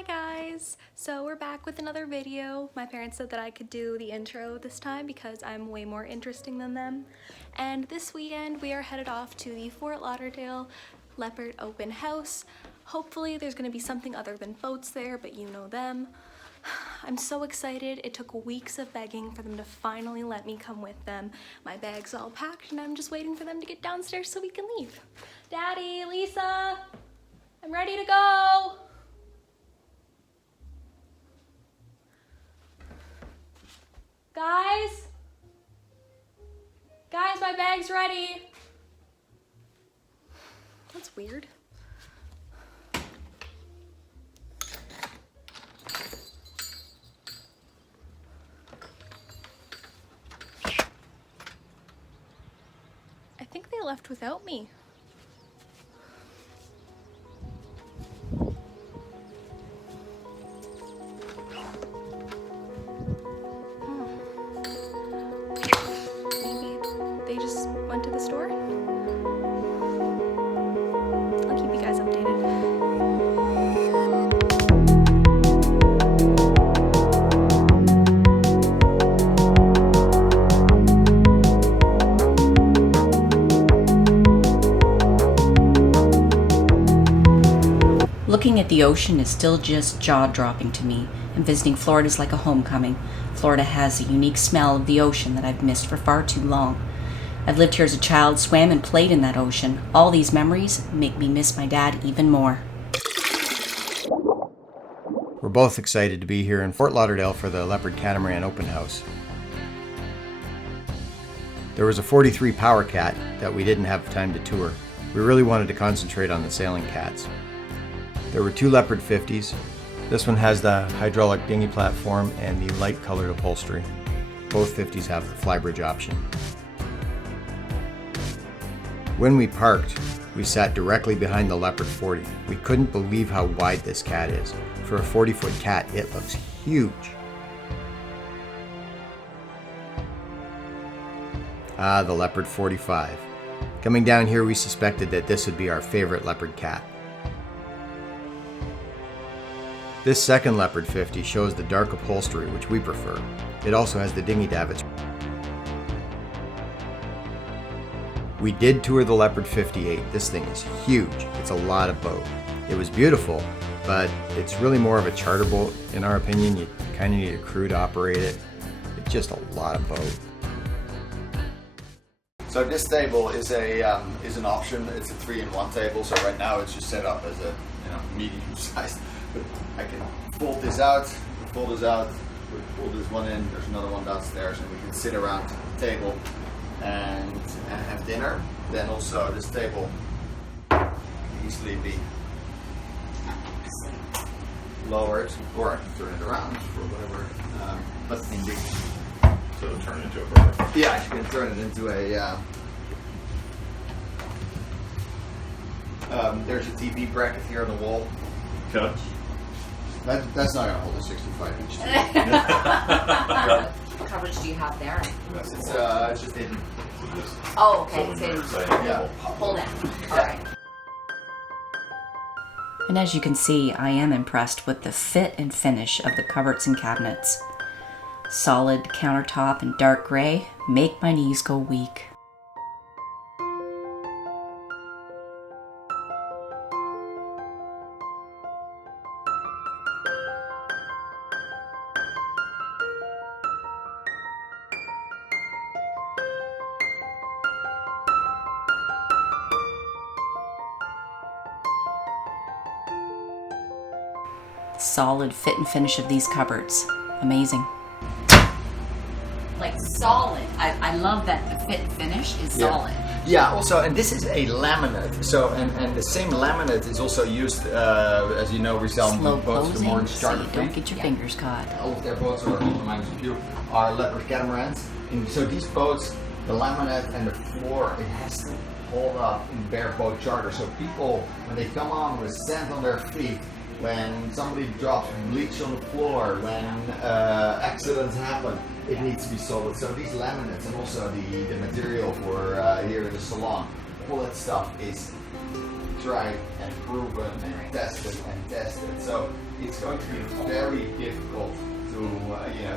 Hi guys! So we're back with another video. My parents said that I could do the intro this time because I'm way more interesting than them. And this weekend we are headed off to the Fort Lauderdale Leopard Open House. Hopefully there's going to be something other than boats there, but you know them. I'm so excited. It took weeks of begging for them to finally let me come with them. My bag's all packed and I'm just waiting for them to get downstairs so we can leave. Daddy, Lisa, I'm ready to go! Guys, my bag's ready. That's weird. I think they left without me. Went to the store. I'll keep you guys updated. Looking at the ocean is still just jaw-dropping to me, and visiting Florida is like a homecoming. Florida has a unique smell of the ocean that I've missed for far too long. I've lived here as a child, swam and played in that ocean. All these memories make me miss my dad even more. We're both excited to be here in Fort Lauderdale for the Leopard Catamaran Open House. There was a 43 Power Cat that we didn't have time to tour. We really wanted to concentrate on the sailing cats. There were two Leopard 50s. This one has the hydraulic dinghy platform and the light colored upholstery. Both 50s have the flybridge option. When we parked, we sat directly behind the Leopard 40. We couldn't believe how wide this cat is. For a 40-foot cat, it looks huge. Ah, the Leopard 45. Coming down here, we suspected that this would be our favorite Leopard cat. This second Leopard 50 shows the dark upholstery, which we prefer. It also has the dinghy davits. We did tour the Leopard 58. This thing is huge. It's a lot of boat. It was beautiful, but it's really more of a charter boat in our opinion. You kind of need a crew to operate it. It's just a lot of boat. So this table is an option. It's a 3-in-1 table. So right now it's just set up as a medium size. But I can fold this out, pull this one in. There's another one downstairs, and we can sit around the table and have dinner. Then also this table can easily be lowered, or I can turn it around for whatever. But indeed, so it'll turn into a burger. Yeah, you can turn it into a. There's a TV bracket here on the wall. Couch. That's not gonna hold a 65-inch TV. What coverage do you have there? It's just hidden. Oh, okay. So It's when in. you're saying Yeah. Pull down. All right. And as you can see, I am impressed with the fit and finish of the cupboards and cabinets. Solid countertop and dark gray make my knees go weak. Solid fit and finish of these cupboards. Amazing. Like solid. I love that the fit and finish is solid. Yeah, also, and this is a laminate. So, and the same laminate is also used, as you know, we sell Slow boats to more posing so charter you don't fleet. get your fingers caught. All of their boats are Leopard Catamarans. And so these boats, the laminate and the floor, it has to hold up in bare boat charter. So people, when they come on with sand on their feet, when somebody drops bleach on the floor, when accidents happen, it needs to be solid. So these laminates and also the material for here in the salon, all that stuff is tried and proven and tested and tested. So it's going to be very difficult to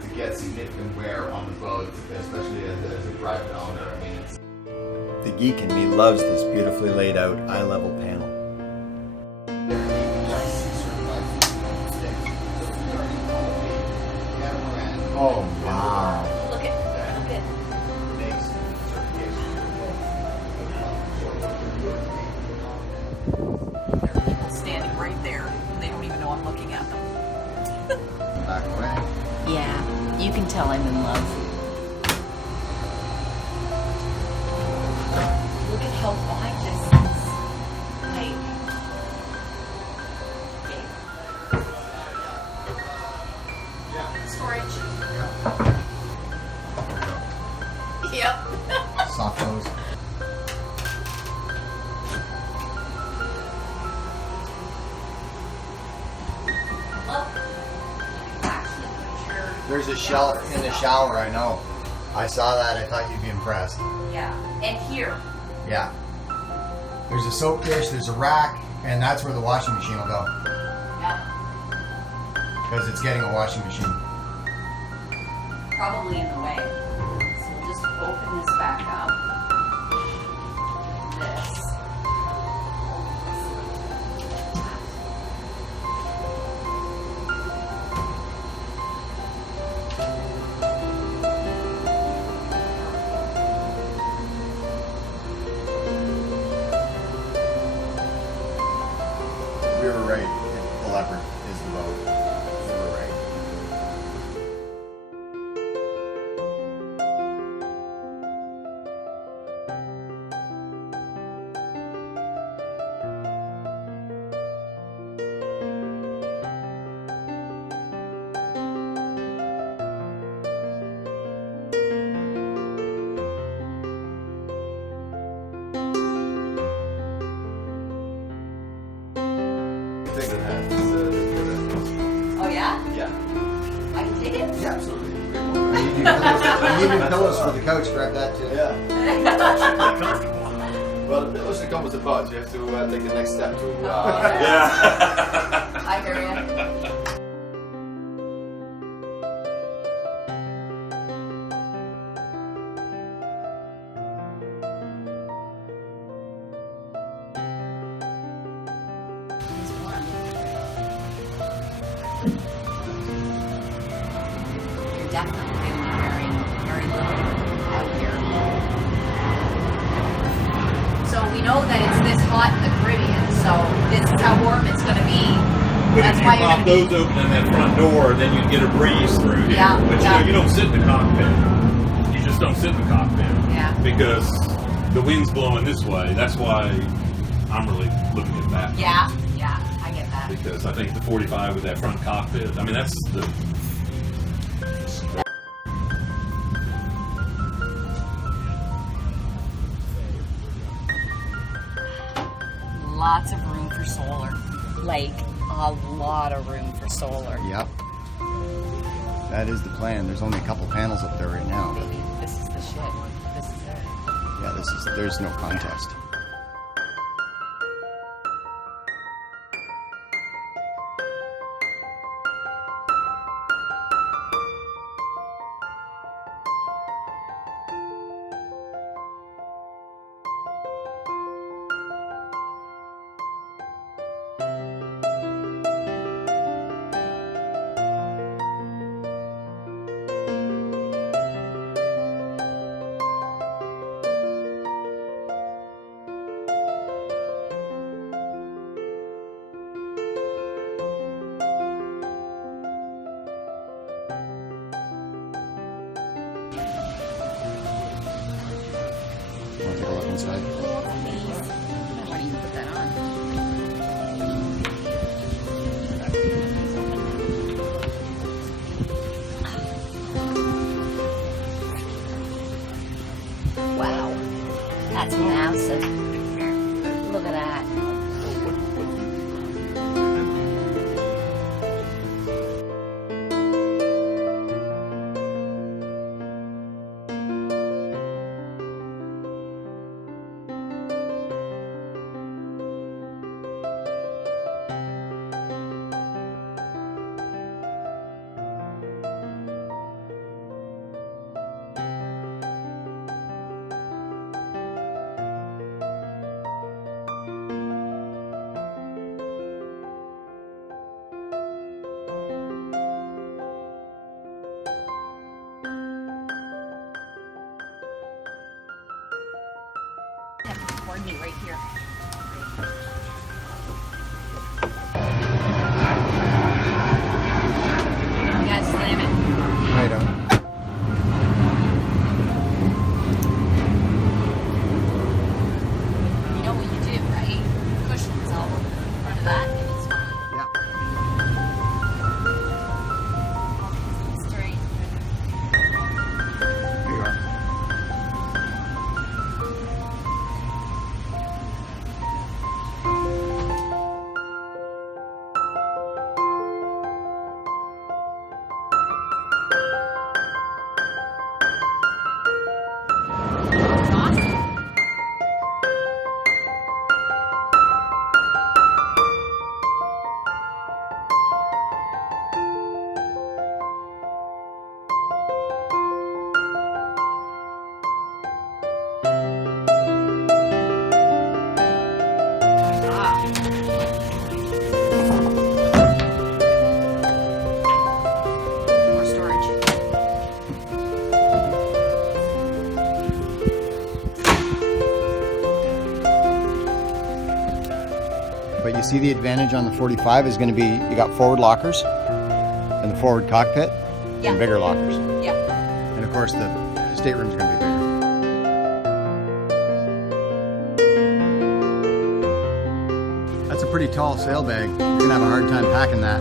to get significant wear on the boat, especially as a private owner. I mean, it's The geek in me loves this beautifully laid out eye level panel. Oh wow. Look at There are people standing right there. They don't even know I'm looking at them. Back away. Yeah, you can tell I'm in love. Look at how wide this is. Like, storage. Yep. Soft nose. There's a shelf in the shower, I know. I saw that, I thought you'd be impressed. Yeah. And here. Yeah. There's a soap dish, there's a rack, and that's where the washing machine will go. Yep. Because it's getting a washing machine. Probably in the way. So we'll just open this back up. This. We were right. The Leopard is the boat. We were right. Take the hat. Oh yeah? Yeah. I can take it? Yeah, absolutely. You need pillows for the couch, grab that too. Yeah. Well, the pillows that come with the boat, you have to take the next step to. Yeah. I hear you. You're definitely going to be very little out here. So we know that it's this hot in the Caribbean, so this is how warm it's going to be. But That's if you why you're pop gonna those open in that front door, then you get a breeze through here. Yeah, But yeah. you don't sit in the cockpit. You just don't sit in the cockpit. Yeah. Because the wind's blowing this way. That's why I'm really looking at that. Yeah, I get that. Because I think the 45 with that front cockpit, I mean, that's the. Lots of room for solar. Like, a lot of room for solar. Yep. That is the plan. There's only a couple panels up there right now. Baby, this is the shit. This is it. Yeah, there's no contest. Want to take a look inside? Why don't you put that on? Wow, that's massive. Look at that. pardon me, right here. You gotta slam it. Right on. You know what you do, right? Cushions all over the front of that, and it's fine. Yeah. Straight. There you are. It's awesome. More storage. But you see the advantage on the 45 is going to be you got forward lockers and the forward cockpit Yeah. and bigger lockers. Yeah. And of course the stateroom's going to be bigger. That's a pretty tall sail bag. You're going to have a hard time packing that.